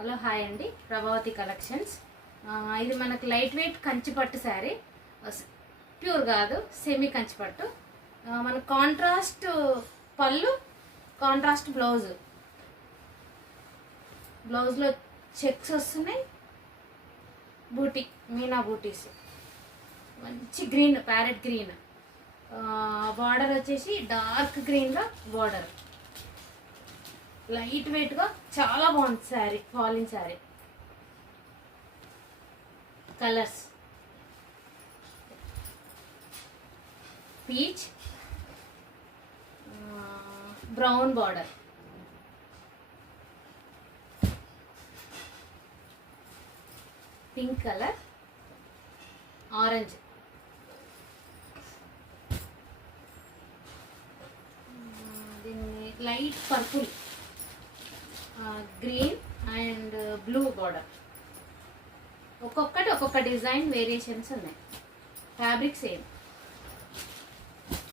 Hello hi అండి, Prabhavati collections. ఇది మనకు లైట్ వెయిట్ కంచిపట్టు శారీ, ప్యూర్ కాదు, సెమీ కంచిపట్టు. మన కాంట్రాస్ట్ పళ్ళు, కాంట్రాస్ట్ బ్లౌజ్లో చెక్స్ వస్తున్నాయి, బూటీ మీనా బూటీస్, మంచి గ్రీన్, ప్యారెట్ గ్రీన్. బార్డర్ వచ్చేసి డార్క్ గ్రీన్లో బార్డర్, లైట్ వెయిట్గా చాలా బాగుంది sari, falling sari. Colours peach, brown border, pink colour, orange, దీన్ని light purple, green and blue border. ఒక్కొక్కటి ఒక్కొక్క డిజైన్ వేరియేషన్స్ ఉన్నాయి. Fabric same.